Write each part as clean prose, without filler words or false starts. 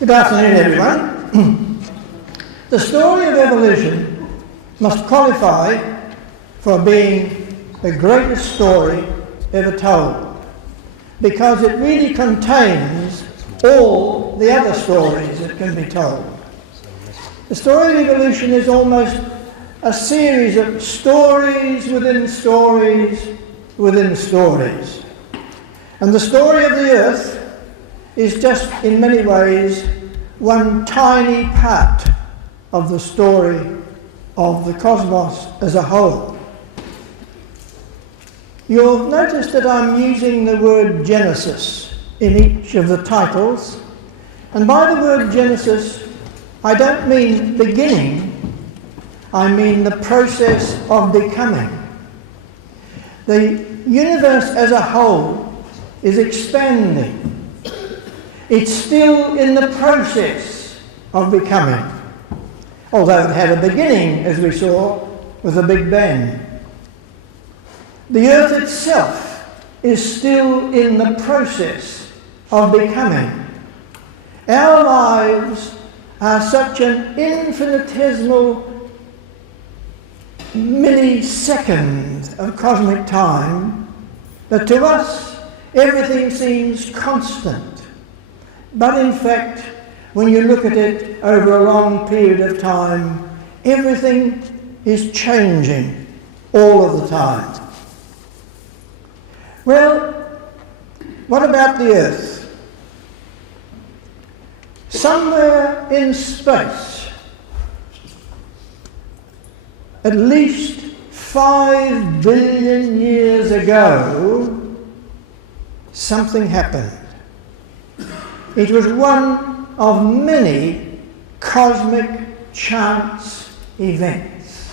Good afternoon, everyone. The story of evolution must qualify for being the greatest story ever told, because it really contains all the other stories that can be told. The story of evolution is almost a series of stories within stories within stories. And the story of the earth is just, in many ways, one tiny part of the story of the cosmos as a whole. You'll notice that I'm using the word Genesis in each of the titles, and by the word Genesis I don't mean beginning, I mean the process of becoming. The universe as a whole is expanding. It's still in the process of becoming, although it had a beginning, as we saw, with the Big Bang. The earth itself is still in the process of becoming. Our lives are such an infinitesimal millisecond of cosmic time that to us everything seems constant. But in fact, when you look at it over a long period of time, everything is changing all of the time. Well, what about the Earth? Somewhere in space, at least 5 billion years ago, something happened. It was one of many cosmic chance events.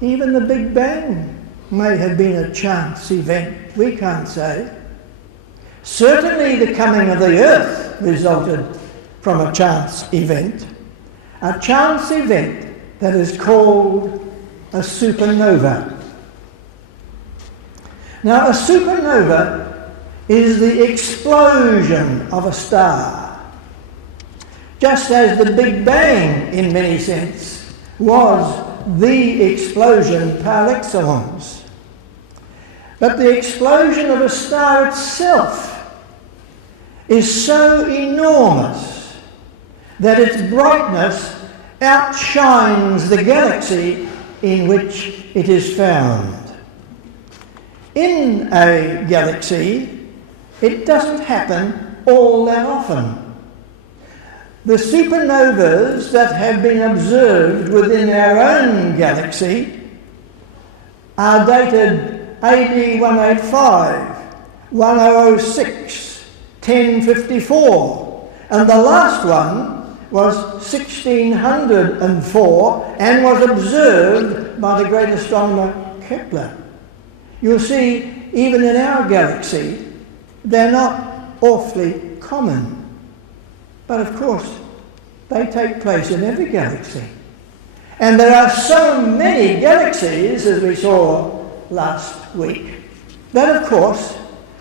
Even the Big Bang may have been a chance event, we can't say. Certainly the coming of the Earth resulted from a chance event that is called a supernova. Now, a supernova is the explosion of a star, just as the Big Bang, in many sense, was the explosion par excellence. But the explosion of a star itself is so enormous that its brightness outshines the galaxy in which it is found. In a galaxy, it doesn't happen all that often. The supernovas that have been observed within our own galaxy are dated AD 185, 1006, 1054, and the last one was 1604 and was observed by the great astronomer Kepler. You'll see, even in our galaxy, they're not awfully common. But of course, they take place in every galaxy. And there are so many galaxies, as we saw last week, that of course,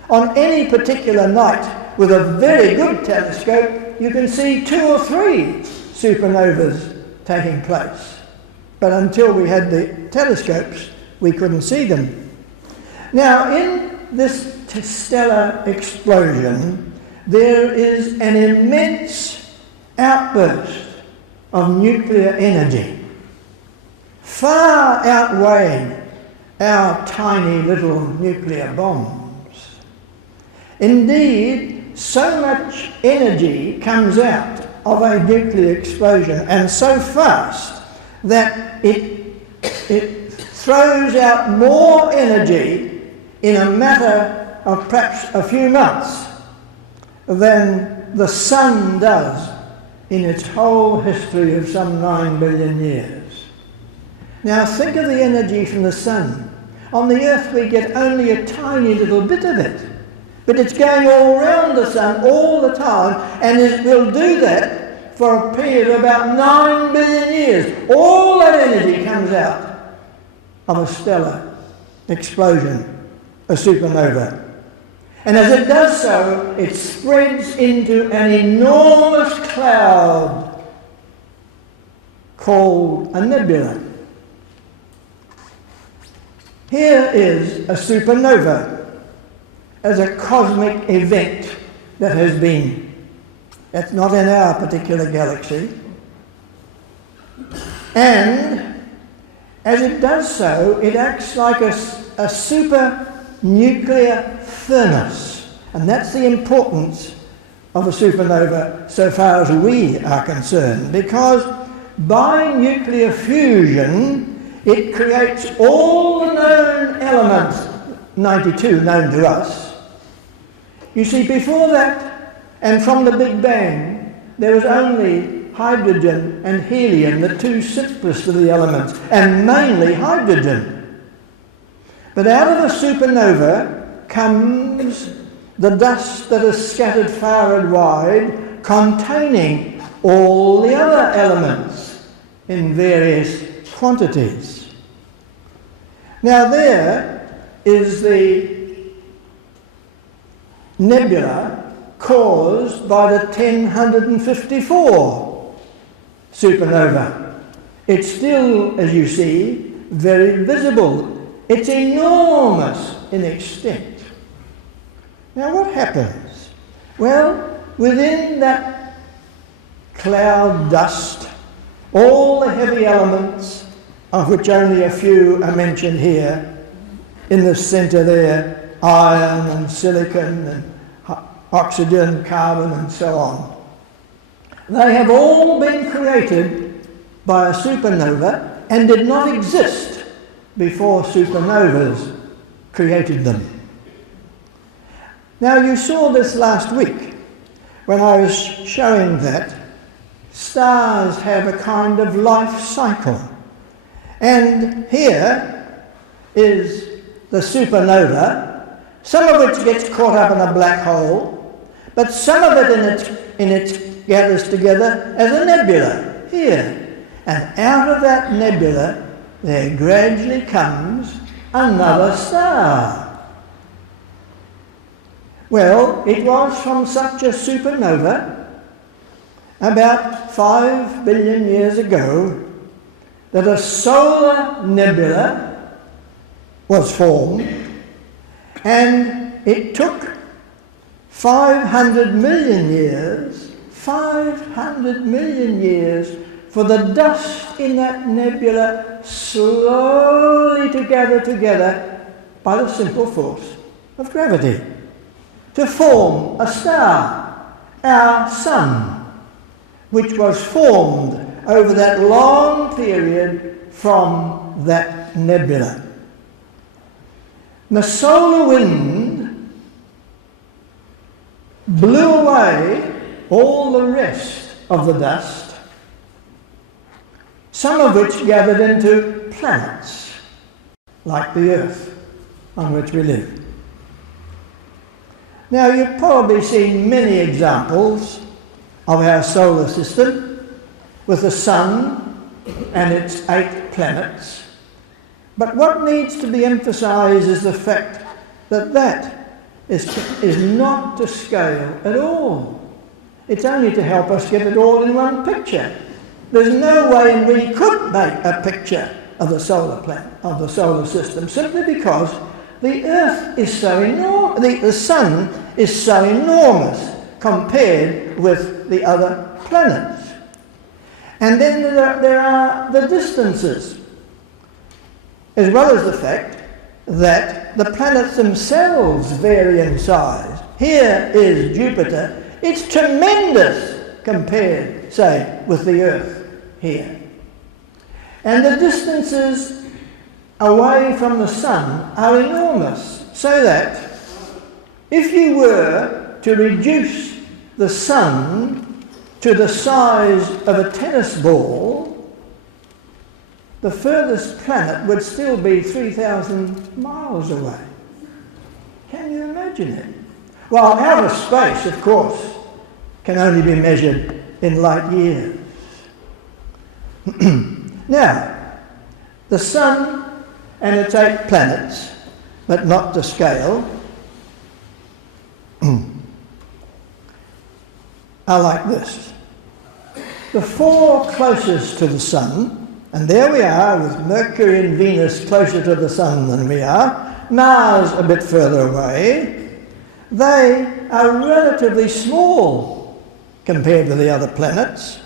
on any particular night with a very good telescope, you can see 2 or 3 supernovas taking place. But until we had the telescopes, we couldn't see them. Now, in this stellar explosion, there is an immense outburst of nuclear energy, far outweighing our tiny little nuclear bombs. Indeed, so much energy comes out of a nuclear explosion, and so fast that it throws out more energy in a matter of perhaps a few months than the sun does in its whole history of some 9 billion years. Now think of the energy from the sun. On the Earth we get only a tiny little bit of it, but it's going all around the sun all the time, and it will do that for a period of about 9 billion years. All that energy comes out of a stellar explosion, a supernova. And as it does so, it spreads into an enormous cloud called a nebula. Here is a supernova as a cosmic event that has been. That's not in our particular galaxy. And as it does so, it acts like a super nuclear furnace. And that's the importance of a supernova so far as we are concerned, because by nuclear fusion it creates all the known elements, 92 known to us. You see, before that and from the Big Bang there was only hydrogen and helium, the two simplest of the elements, and mainly hydrogen. But out of a supernova comes the dust that is scattered far and wide, containing all the other elements in various quantities. Now there is the nebula caused by the 1054 supernova. It's still, as you see, very visible. It's enormous in extent. Now what happens? Well, within that cloud dust, all the heavy elements, of which only a few are mentioned here, in the centre there, iron and silicon and oxygen, carbon and so on. They have all been created by a supernova and did not exist before supernovas created them. Now you saw this last week when I was showing that stars have a kind of life cycle. And here is the supernova, some of which gets caught up in a black hole, but some of it in it gathers together as a nebula here. And out of that nebula there gradually comes another star. Well, it was from such a supernova about 5 billion years ago that a solar nebula was formed, and it took 500 million years for the dust in that nebula slowly to gather together by the simple force of gravity to form a star, our sun, which was formed over that long period from that nebula. The solar wind blew away all the rest of the dust, some of which gathered into planets, like the Earth on which we live. Now, you've probably seen many examples of our solar system with the sun and its 8 planets. But what needs to be emphasised is the fact that that is not to scale at all. It's only to help us get it all in one picture. There's no way we could make a picture of the solar planet, of the solar system, simply because the Earth is so enormous, the Sun is so enormous compared with the other planets. And then there are the distances, as well as the fact that the planets themselves vary in size. Here is Jupiter. It's tremendous compared, say, with the Earth here. And the distances away from the Sun are enormous, so that if you were to reduce the Sun to the size of a tennis ball, the furthest planet would still be 3,000 miles away. Can you imagine it? Well, outer space, of course, can only be measured in light years. Now, the Sun and its 8 planets, but not to scale, are like this. The four closest to the Sun, and there we are with Mercury and Venus closer to the Sun than we are, Mars a bit further away, they are relatively small compared to the other planets,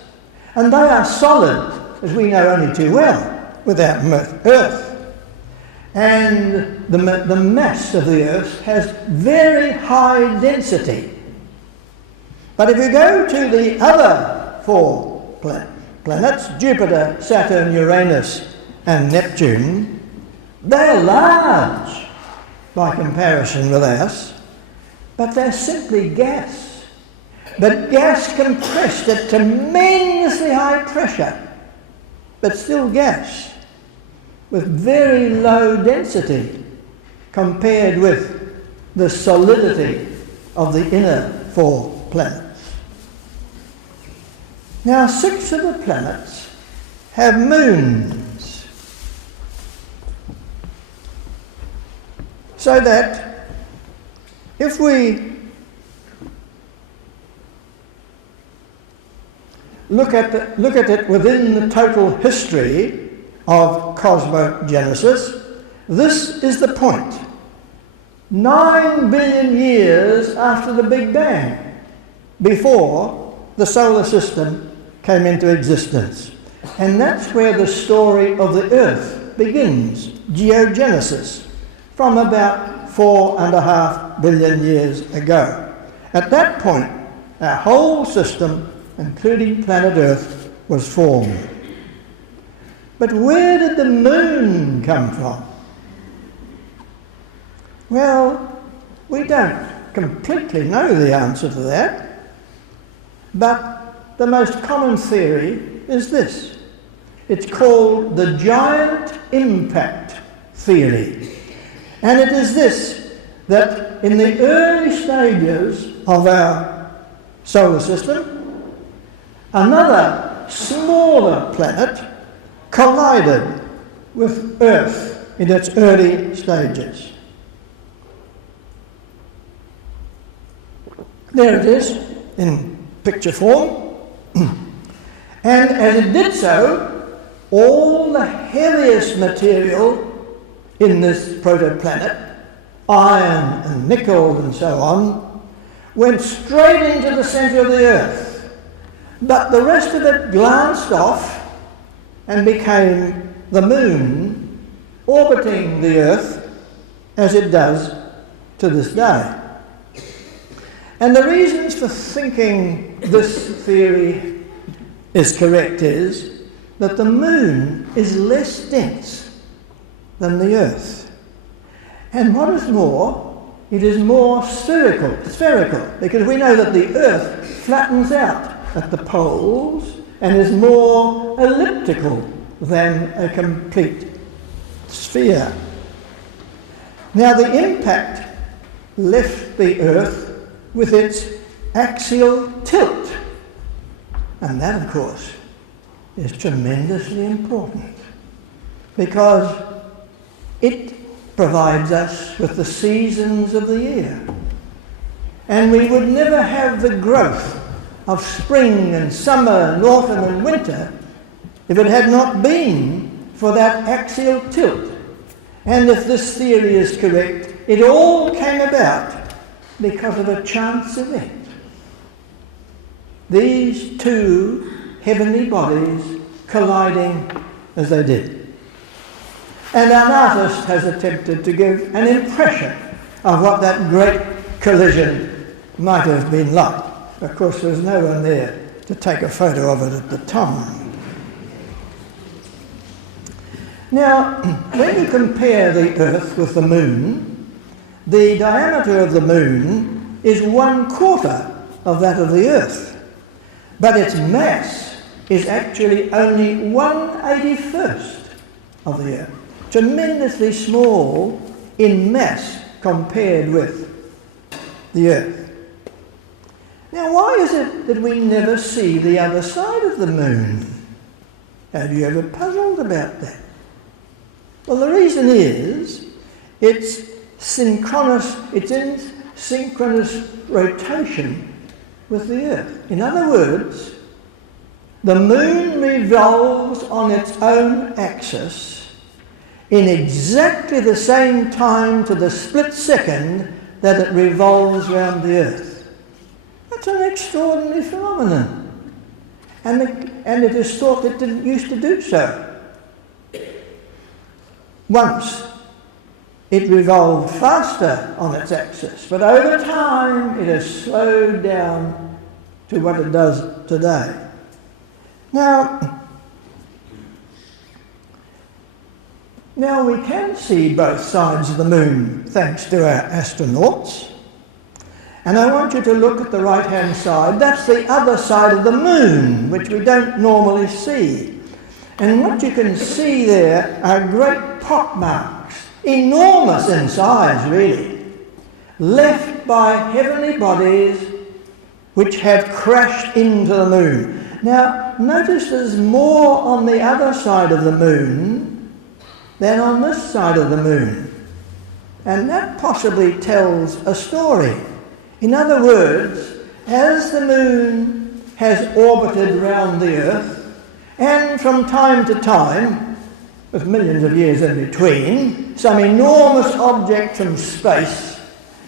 and they are solid, as we know only too well, without Earth. And the mass of the Earth has very high density. But if you go to the other four planets, Jupiter, Saturn, Uranus and Neptune, they're large by comparison with us, but they're simply gas. But gas compressed at tremendously high pressure, but still gas, with very low density compared with the solidity of the inner four planets. Now, 6 of the planets have moons, so that if we look at it within the total history of cosmogenesis, this is the point. 9 billion years after the Big Bang, before the solar system came into existence. And that's where the story of the Earth begins, Geogenesis, from about 4.5 billion years ago. At that point, our whole system, including planet Earth, was formed. But where did the moon come from? Well, we don't completely know the answer to that, but the most common theory is this. It's called the giant impact theory. And it is this, that in the early stages of our solar system, another smaller planet collided with Earth in its early stages. There it is in picture form. And as it did so, all the heaviest material in this protoplanet, iron and nickel and so on, went straight into the centre of the Earth. But the rest of it glanced off and became the moon, orbiting the Earth as it does to this day. And the reasons for thinking this theory is correct is that the moon is less dense than the Earth. And what is more, it is more spherical, because we know that the Earth flattens out at the poles and is more elliptical than a complete sphere. Now, the impact left the Earth with its axial tilt. And that, of course, is tremendously important, because it provides us with the seasons of the year. And we would never have the growth of spring and summer and autumn and winter if it had not been for that axial tilt. And if this theory is correct, it all came about because of a chance event. These two heavenly bodies colliding as they did. And an artist has attempted to give an impression of what that great collision might have been like. Of course, there was no one there to take a photo of it at the time. Now, when you compare the Earth with the Moon, the diameter of the Moon is 1/4 of that of the Earth. But its mass is actually only 1/81st of the Earth. Tremendously small in mass compared with the Earth. Now, why is it that we never see the other side of the Moon? Have you ever puzzled about that? Well, the reason is it's synchronous, it's in synchronous rotation with the Earth. In other words, the moon revolves on its own axis in exactly the same time to the split second that it revolves around the Earth. That's an extraordinary phenomenon. And it is thought it didn't used to do so. Once it revolved faster on its axis, but over time it has slowed down to what it does today. Now we can see both sides of the moon thanks to our astronauts. And I want you to look at the right-hand side. That's the other side of the moon, which we don't normally see. And what you can see there are great pock marks, enormous in size really, left by heavenly bodies which have crashed into the moon. Now, notice there's more on the other side of the moon than on this side of the moon. And that possibly tells a story. In other words, as the moon has orbited round the Earth, and from time to time, with millions of years in between, some enormous object from space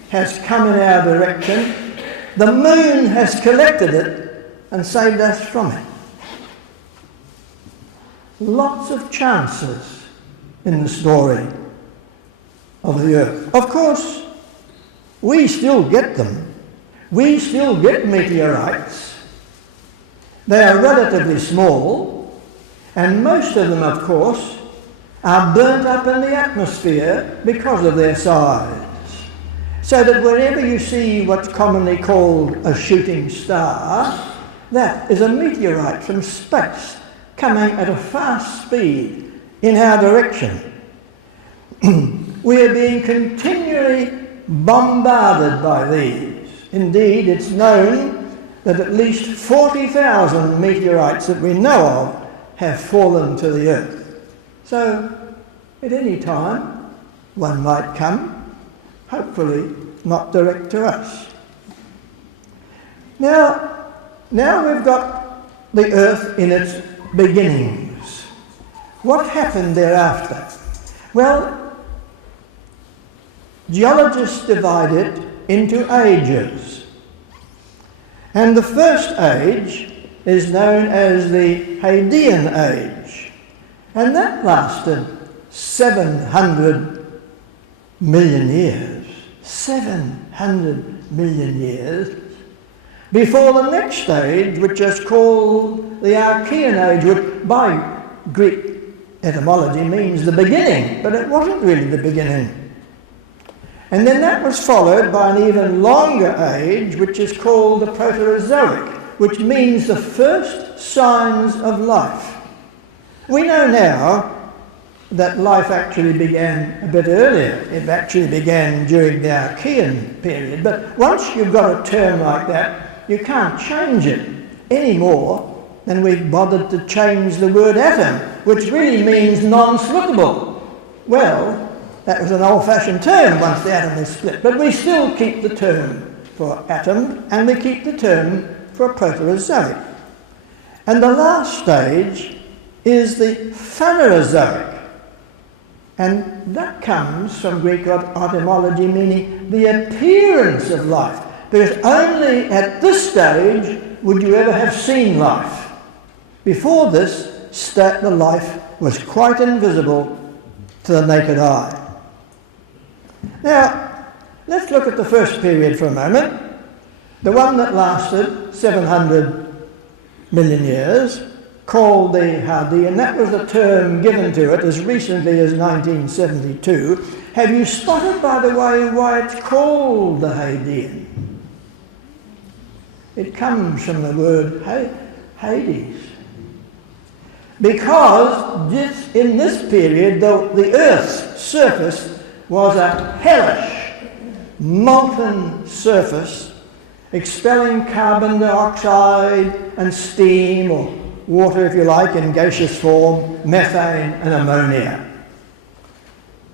has come in our direction, the moon has collected it and saved us from it. Lots of chances in the story of the Earth. Of course, we still get them. We still get meteorites. They are relatively small, and most of them, of course, are burnt up in the atmosphere because of their size. So that wherever you see what's commonly called a shooting star, that is a meteorite from space coming at a fast speed in our direction. We are being continually bombarded by these. Indeed, it's known that at least 40,000 meteorites that we know of have fallen to the Earth. So, at any time, one might come, hopefully not direct to us. Now we've got the Earth in its beginnings. What happened thereafter? Well, geologists divide it into ages. And the first age is known as the Hadean age. And that lasted 700 million years. 700 million years. Before the next stage, which is called the Archean age, which by Greek etymology means the beginning, but it wasn't really the beginning. And then that was followed by an even longer age, which is called the Proterozoic, which means the first signs of life. We know now that life actually began a bit earlier. It actually began during the Archean period. But once you've got a term like that, you can't change it any more than we've bothered to change the word atom, which really means non-splittable. Well, that was an old-fashioned term once the atom is split, but we still keep the term for atom and we keep the term for Proterozoic. And the last stage is the Phanerozoic, and that comes from Greek etymology meaning the appearance of life, because only at this stage would you ever have seen life. Before this, the life was quite invisible to the naked eye. Now, let's look at the first period for a moment, the one that lasted 700 million years, called the Hadean. That was the term given to it as recently as 1972. Have you spotted, by the way, why it's called the Hadean? It comes from the word Hades. Because in this period, the Earth's surface was a hellish, molten surface, expelling carbon dioxide and steam, or water if you like, in gaseous form, methane and ammonia.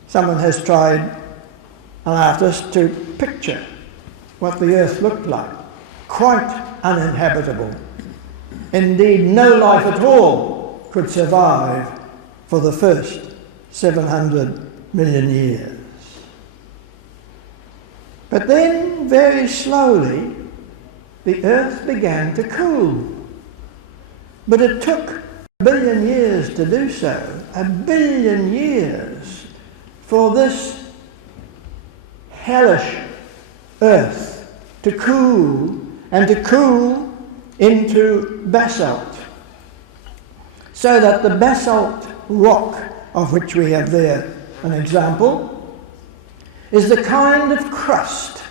Someone has tried, an artist, to picture what the earth looked like. Quite uninhabitable. Indeed, no life at all could survive for the first 700 million years. But then, very slowly, the earth began to cool. But it took 1 billion years to do so. 1 billion years for this hellish earth to cool, and to cool into basalt. So that the basalt rock, of which we have there an example, is the kind of crust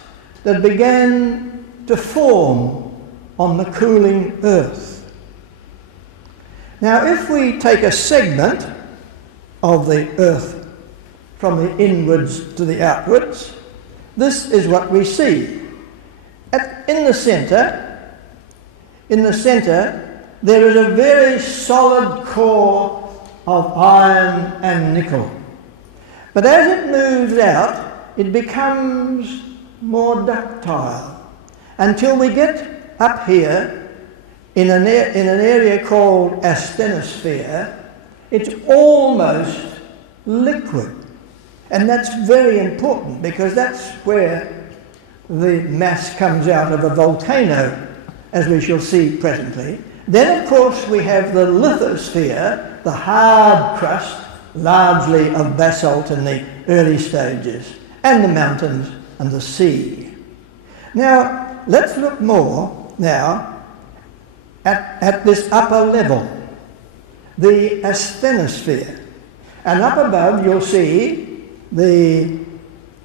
that began to form on the cooling earth. Now, if we take a segment of the earth from the inwards to the outwards, this is what we see. In the centre, there is a very solid core of iron and nickel. But as it moves out, it becomes more ductile until we get up here in an area called asthenosphere. It's almost liquid. And that's very important because that's where the mass comes out of a volcano, as we shall see presently. Then, of course, we have the lithosphere, the hard crust, largely of basalt in the early stages, and the mountains and the sea. Now, let's look more now at this upper level, the asthenosphere. And up above you'll see the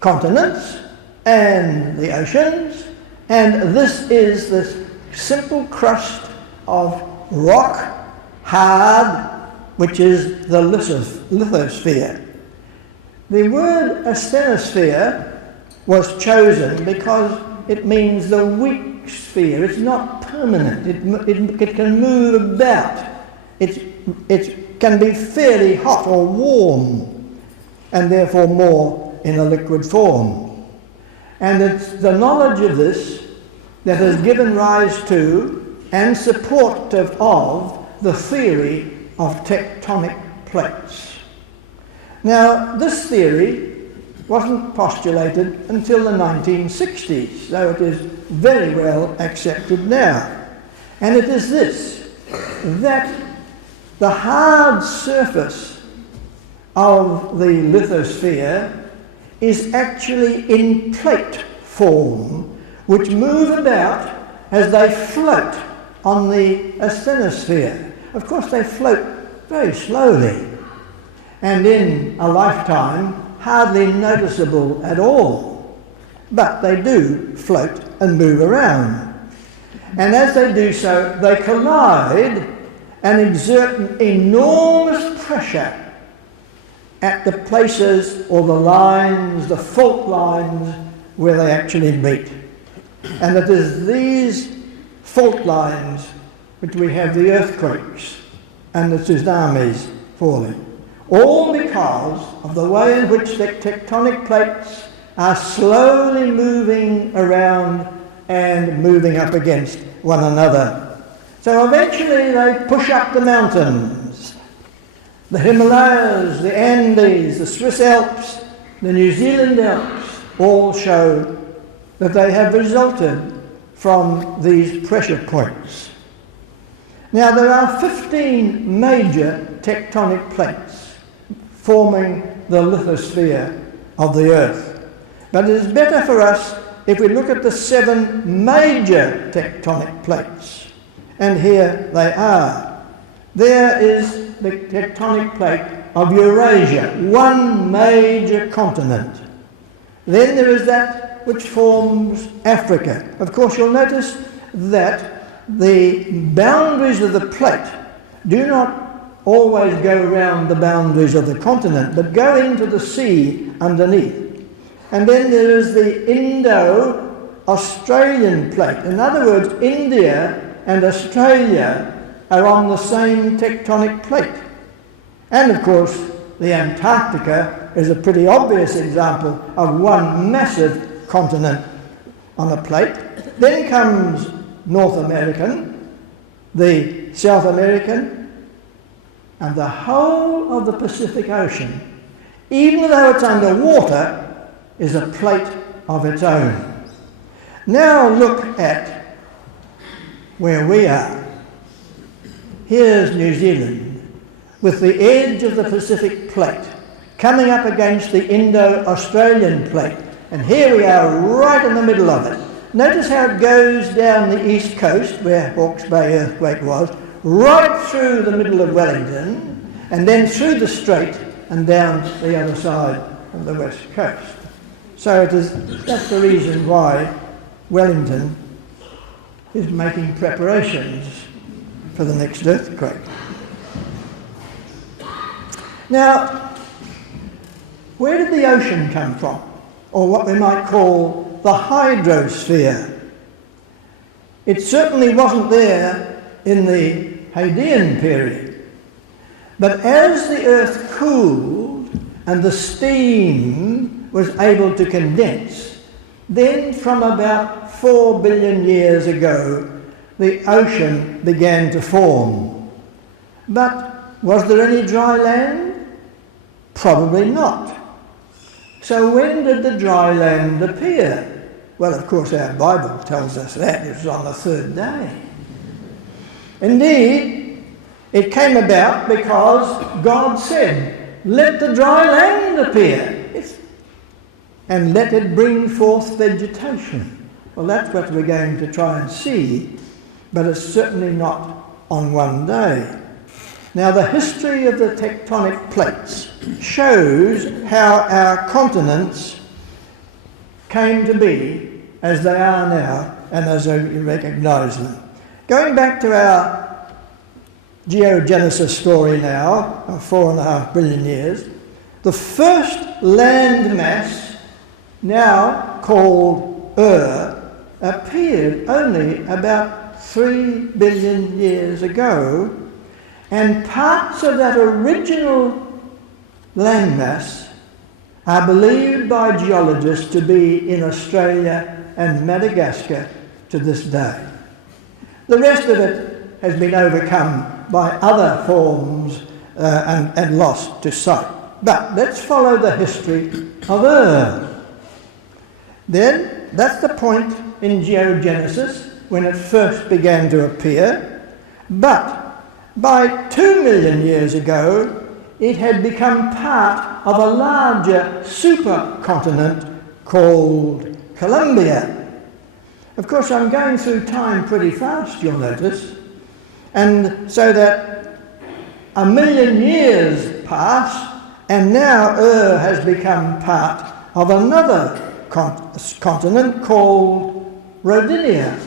continents and the oceans, and this is this simple crust of rock, hard, which is the lithosphere. The word asthenosphere was chosen because it means the weak sphere. It's not permanent. It can move about. It can be fairly hot or warm, and therefore more in a liquid form. And it's the knowledge of this that has given rise to and supportive of the theory of tectonic plates. Now, this theory wasn't postulated until the 1960s, though it is very well accepted now. And it is this, that the hard surface of the lithosphere is actually in plate form, which move about as they float on the asthenosphere. Of course, they float very slowly, and in a lifetime hardly noticeable at all. But they do float and move around. And as they do so, they collide and exert an enormous pressure at the places or the lines, the fault lines, where they actually meet. And it is these fault lines which we have the earthquakes and the tsunamis falling. All because of the way in which the tectonic plates are slowly moving around and moving up against one another. So eventually they push up the mountains. The Himalayas, the Andes, the Swiss Alps, the New Zealand Alps all show that they have resulted from these pressure points. Now, there are 15 major tectonic plates forming the lithosphere of the Earth. But it is better for us if we look at the 7 major tectonic plates. And here they are. There is the tectonic plate of Eurasia, one major continent. Then there is that which forms Africa. Of course, you'll notice that the boundaries of the plate do not always go around the boundaries of the continent, but go into the sea underneath. And then there is the Indo-Australian plate. In other words, India and Australia are on the same tectonic plate. And of course, the Antarctica is a pretty obvious example of one massive continent on a plate. Then comes North American, the South American, and the whole of the Pacific Ocean, even though it's underwater, is a plate of its own. Now look at where we are. Here's New Zealand, with the edge of the Pacific plate coming up against the Indo-Australian plate. And here we are right in the middle of it. Notice how it goes down the east coast, where Hawke's Bay earthquake was, right through the middle of Wellington, and then through the strait and down the other side of the west coast. So that's the reason why Wellington is making preparations for the next earthquake. Now, where did the ocean come from? Or what we might call the hydrosphere? It certainly wasn't there in the Hadean period. But as the earth cooled and the steam was able to condense, then from about 4 billion years ago, the ocean began to form. But was there any dry land? Probably not. So when did the dry land appear? Well, of course, our Bible tells us that. It was on the third day. Indeed, it came about because God said, "Let the dry land appear, and let it bring forth vegetation." Well, that's what we're going to try and see, but it's certainly not on one day. Now, the history of the tectonic plates shows how our continents came to be as they are now and as we recognise them. Going back to our Geogenesis story now, of 4.5 billion years, the first land mass, now called appeared only about 3 billion years ago, and parts of that original landmass are believed by geologists to be in Australia and Madagascar to this day. The rest of it has been overcome by other forms and lost to sight. But let's follow the history of Earth. Then, that's the point in Geogenesis when it first began to appear. But by 2 million years ago, it had become part of a larger supercontinent called Columbia. Of course, I'm going through time pretty fast, you'll notice. And so that 1 million years pass, and now has become part of another continent called Rodinia.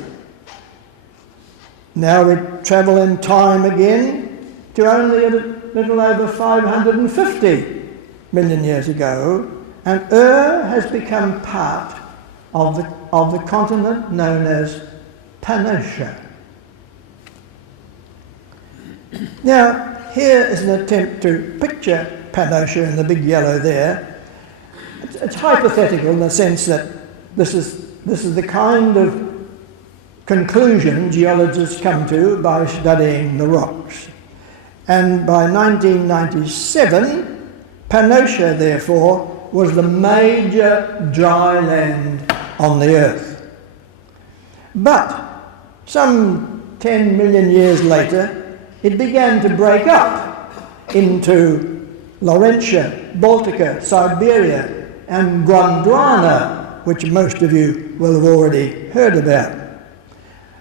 Now we travel in time again to only a little over 550 million years ago, and has become part of the continent known as Pannotia. Now, here is an attempt to picture Pannotia in the big yellow there. It's hypothetical in the sense that this is the kind of conclusion geologists come to by studying the rocks. And by 1997, Pannotia, therefore, was the major dry land on the Earth. But some 10 million years later, it began to break up into Laurentia, Baltica, Siberia, and Gondwana, which most of you will have already heard about.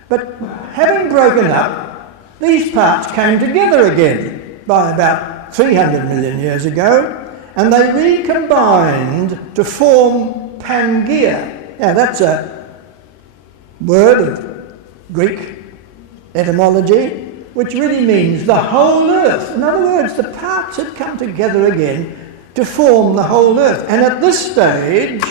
But having broken up, these parts came together again by about 300 million years ago, and they recombined to form Pangaea. Now that's a word of Greek etymology, which really means the whole Earth. In other words, the parts had come together again to form the whole Earth. And at this stage,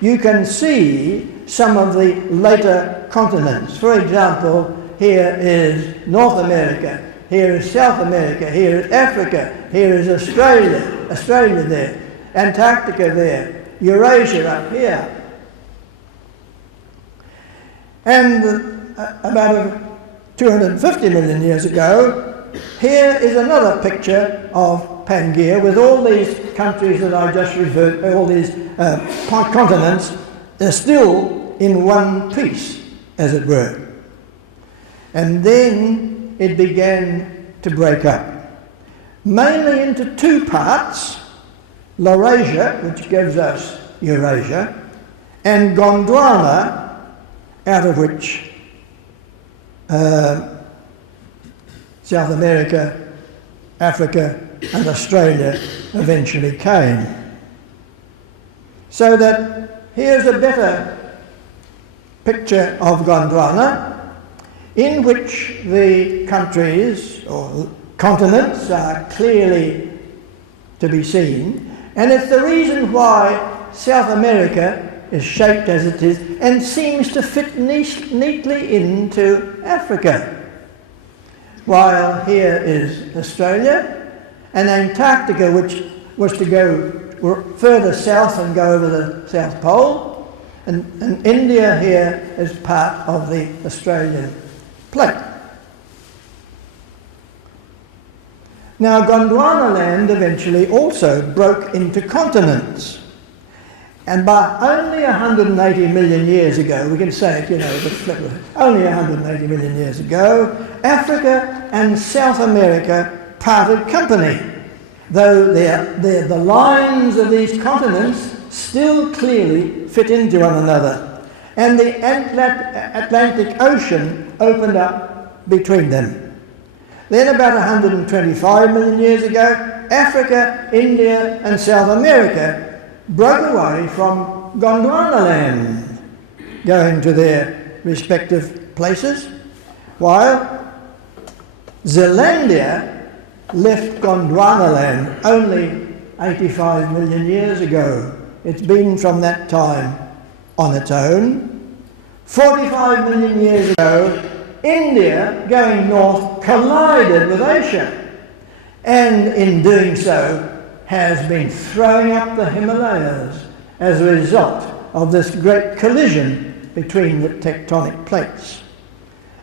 you can see some of the later continents. For example, here is North America, here is South America, here is Africa, here is Australia there, Antarctica there, Eurasia up here. And about 250 million years ago, here is another picture of Pangaea with all these countries that I just referred, all these continents, they're still in one piece, as it were. And then it began to break up, mainly into two parts, Laurasia, which gives us Eurasia, and Gondwana, out of which South America, Africa, and Australia eventually came. So that here's a better picture of Gondwana, in which the countries or continents are clearly to be seen, and it's the reason why South America is shaped as it is and seems to fit neatly into Africa. While here is Australia, and Antarctica, which was to go further south and go over the South Pole, and India here is part of the Australian plate. Now, Gondwana land eventually also broke into continents. And by only 180 million years ago, we can say it, only 180 million years ago, Africa and South America parted company, though the lines of these continents still clearly fit into one another. And the Atlantic Ocean opened up between them. Then about 125 million years ago, Africa, India and South America broke away from Gondwana land, going to their respective places, while Zealandia left Gondwana land only 85 million years ago. It's been from that time on its own. 45 million years ago, India, going north, collided with Asia, and in doing so has been throwing up the Himalayas as a result of this great collision between the tectonic plates.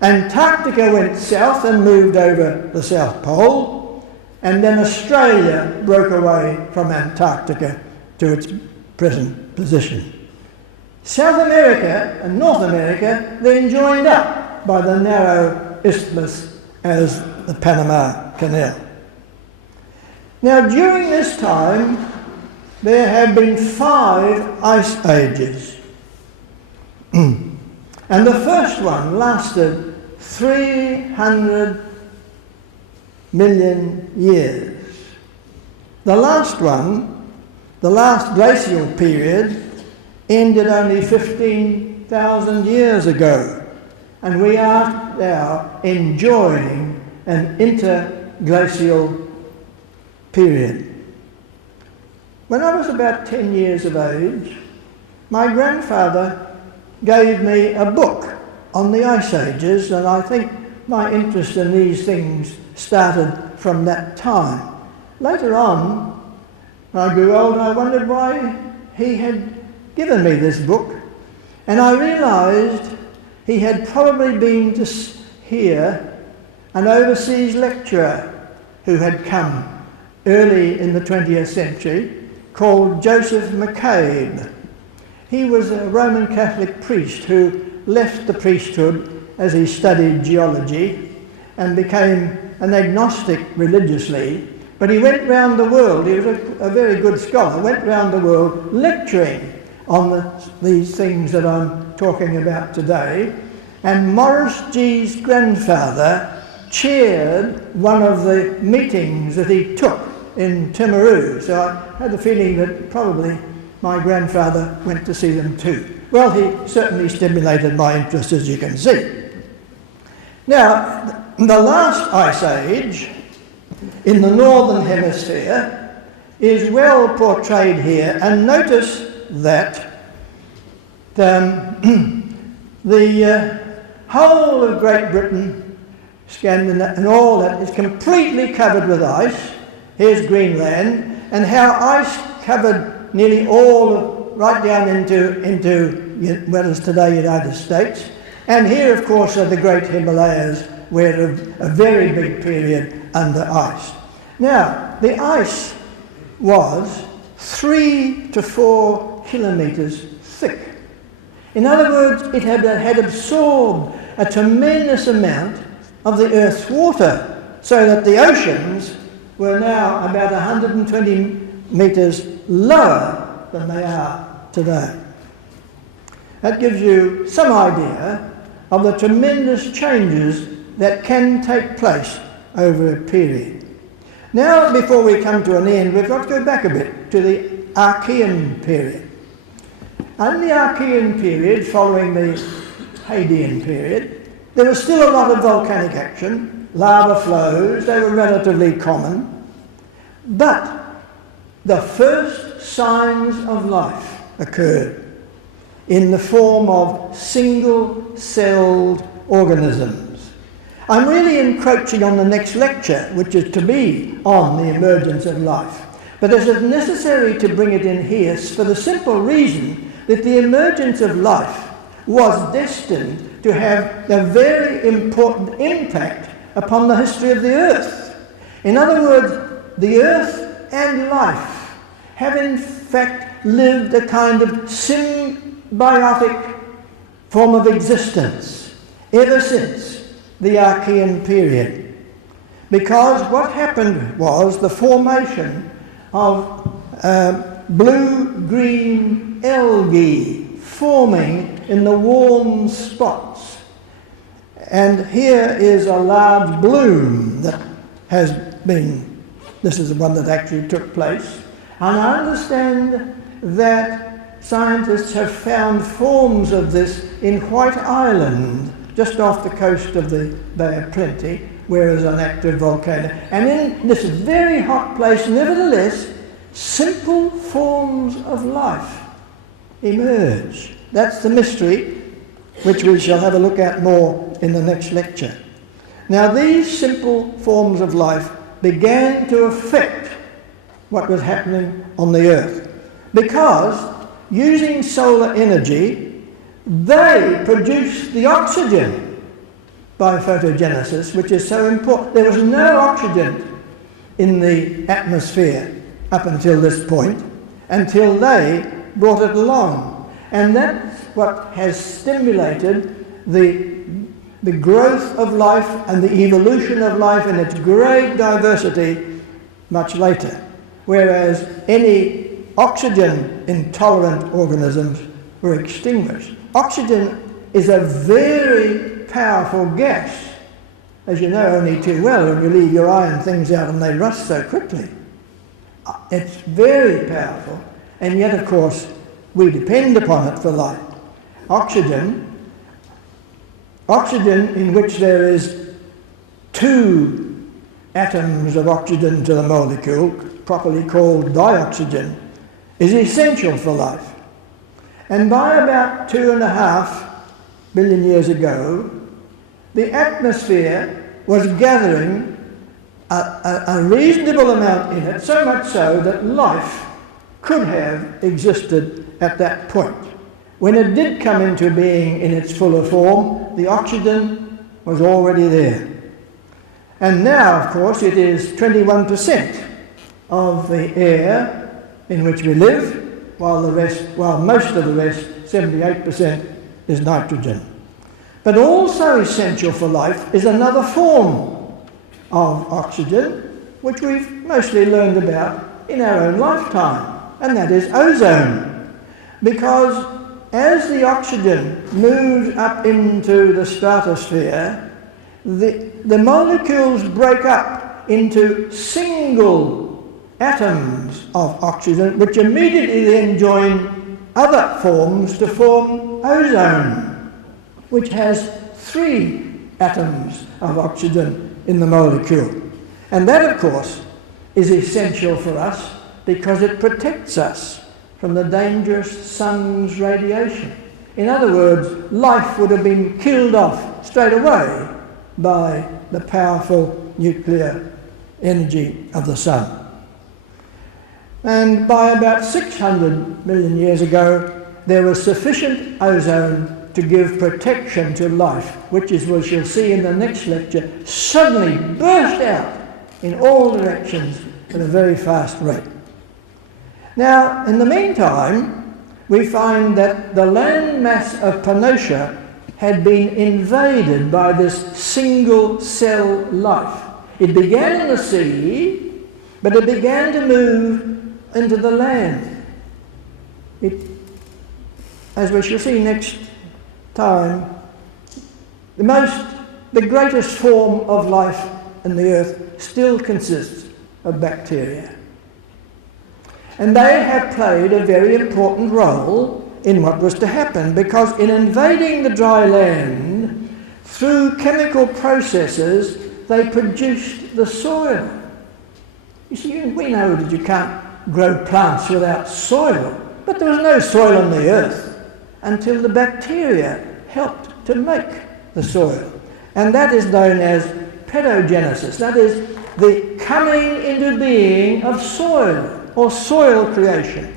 Antarctica went south and moved over the South Pole, and then Australia broke away from Antarctica to its present position. South America and North America then joined up by the narrow isthmus as the Panama Canal. Now, during this time, there have been 5 ice ages. And the first one lasted 300 million years. The last one, the last glacial period, ended only 15,000 years ago. And we are now enjoying an interglacial period. When I was about 10 years of age, my grandfather gave me a book on the ice ages, and I think my interest in these things started from that time. Later on, when I grew older, I wondered why he had given me this book, and I realised he had probably been to hear an overseas lecturer who had come early in the 20th century, called Joseph McCabe. He was a Roman Catholic priest who left the priesthood as he studied geology and became an agnostic religiously, but he went round the world, he was a very good scholar, went round the world lecturing on these things that I'm talking about today, and Morris G's grandfather chaired one of the meetings that he took in Timaru, so I had the feeling that probably my grandfather went to see them too. Well, he certainly stimulated my interest, as you can see. Now, the last ice age in the northern hemisphere is well portrayed here, and notice that the whole of Great Britain, Scandinavia and all that is completely covered with ice. Here's Greenland, and how ice covered nearly all, right down into what is today United States, And here, of course, are the great Himalayas, where a very big period under ice. Now, the ice was 3 to 4 kilometres thick. In other words, it had absorbed a tremendous amount of the Earth's water, so that the oceans were now about 120 metres lower than they are today. That gives you some idea of the tremendous changes that can take place over a period. Now, before we come to an end, we've got to go back a bit to the Archean period. In the Archean period, following the Hadean period, there was still a lot of volcanic action, lava flows, they were relatively common, but the first signs of life occurred in the form of single-celled organisms. I'm really encroaching on the next lecture, which is to be on the emergence of life. But it is necessary to bring it in here for the simple reason that the emergence of life was destined to have a very important impact upon the history of the Earth. In other words, the Earth and life have in fact lived a kind of symbiotic form of existence ever since the Archean period. Because what happened was the formation of blue-green algae forming in the warm spots. And here is a large bloom that has been, this is the one that actually took place. And I understand that scientists have found forms of this in White Island, just off the coast of the Bay of Plenty, where is an active volcano. And in this very hot place, nevertheless, simple forms of life emerge. That's the mystery, which we shall have a look at more in the next lecture. Now, these simple forms of life began to affect what was happening on the Earth, because using solar energy, they produced the oxygen by photogenesis, which is so important. There was no oxygen in the atmosphere up until this point, until they brought it along. And that's what has stimulated the growth of life and the evolution of life in its great diversity much later. Whereas any oxygen-intolerant organisms were extinguished. Oxygen is a very powerful gas, as you know only too well when you leave your iron things out and they rust so quickly. It's very powerful, and yet, of course, we depend upon it for life. Oxygen in which there is 2 atoms of oxygen to the molecule, properly called dioxygen, is essential for life. And by about 2.5 billion years ago, the atmosphere was gathering a reasonable amount in it, so much so that life could have existed at that point. When it did come into being in its fuller form, the oxygen was already there. And now, of course, it is 21% of the air in which we live, while most of the rest, 78%, is nitrogen. But also essential for life is another form of oxygen, which we've mostly learned about in our own lifetime, and that is ozone. Because as the oxygen moves up into the stratosphere, the molecules break up into single atoms of oxygen, which immediately then join other forms to form ozone, which has 3 atoms of oxygen in the molecule. And that, of course, is essential for us because it protects us from the dangerous sun's radiation. In other words, life would have been killed off straight away by the powerful nuclear energy of the sun. And by about 600 million years ago, there was sufficient ozone to give protection to life, which is, we shall see in the next lecture, suddenly burst out in all directions at a very fast rate. Now, in the meantime, we find that the land mass of Pannotia had been invaded by this single cell life. It began in the sea, but it began to move into the land. As we shall see next time, the greatest form of life in the earth still consists of bacteria. And they have played a very important role in what was to happen, because in invading the dry land, through chemical processes, they produced the soil. You see, we know that you can't grow plants without soil, but there was no soil on the earth until the bacteria helped to make the soil. And that is known as pedogenesis, that is the coming into being of soil, or soil creation,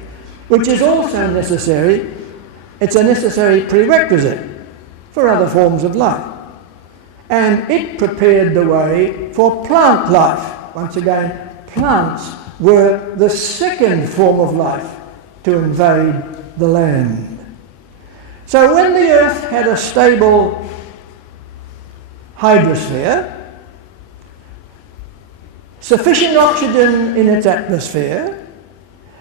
which is also necessary. It's a necessary prerequisite for other forms of life. And it prepared the way for plant life. Once again, plants were the second form of life to invade the land. So when the earth had a stable hydrosphere, sufficient oxygen in its atmosphere,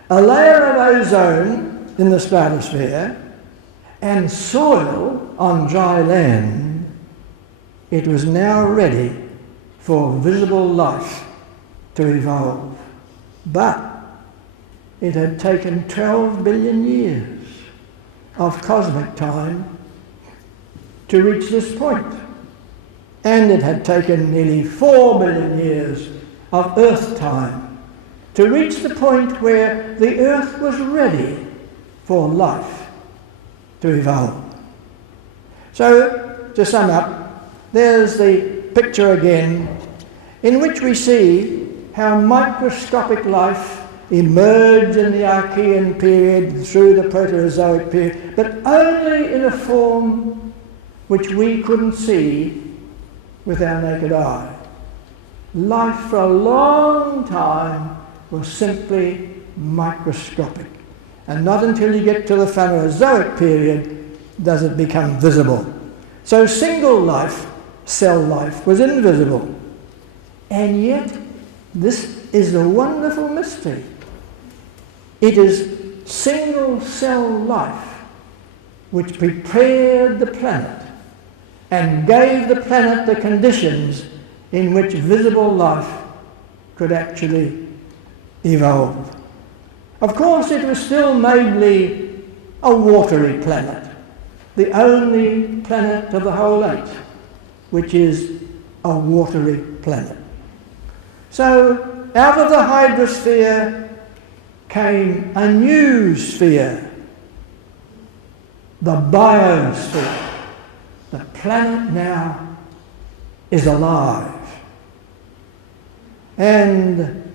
a layer of ozone in the stratosphere, and soil on dry land, it was now ready for visible life to evolve. But it had taken 12 billion years of cosmic time to reach this point. And it had taken nearly 4 billion years of Earth time to reach the point where the Earth was ready for life to evolve. So, to sum up, there's the picture again in which we see how microscopic life emerged in the Archean period through the Proterozoic period, but only in a form which we couldn't see with our naked eye. Life for a long time was simply microscopic. And not until you get to the Phanerozoic period does it become visible. So single life, cell life, was invisible. And yet, this is a wonderful mystery. It is single cell life which prepared the planet and gave the planet the conditions in which visible life could actually evolve. Of course, it was still mainly a watery planet, the only planet of the whole 8, which is a watery planet. So, out of the hydrosphere came a new sphere, the biosphere. The planet now is alive. And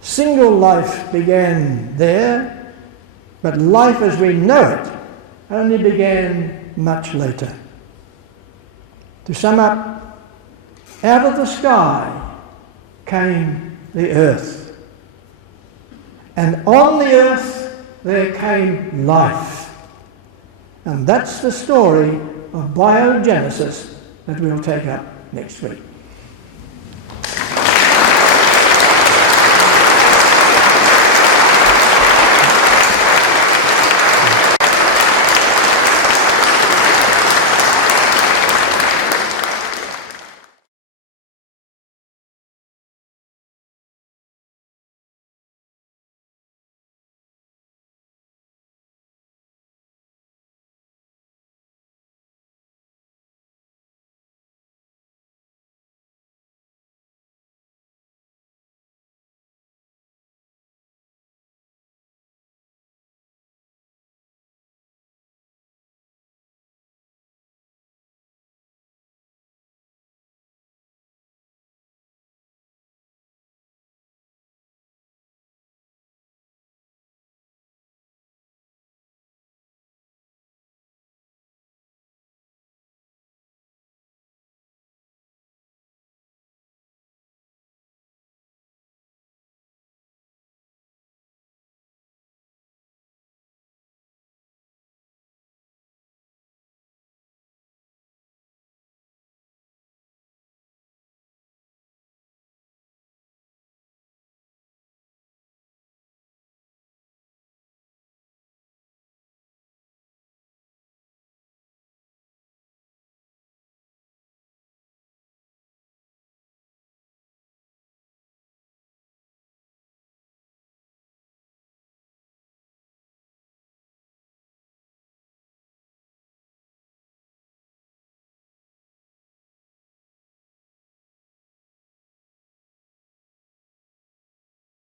single life began there, but life as we know it only began much later. To sum up, out of the sky came the earth. And on the earth there came life. And that's the story of biogenesis that we'll take up next week.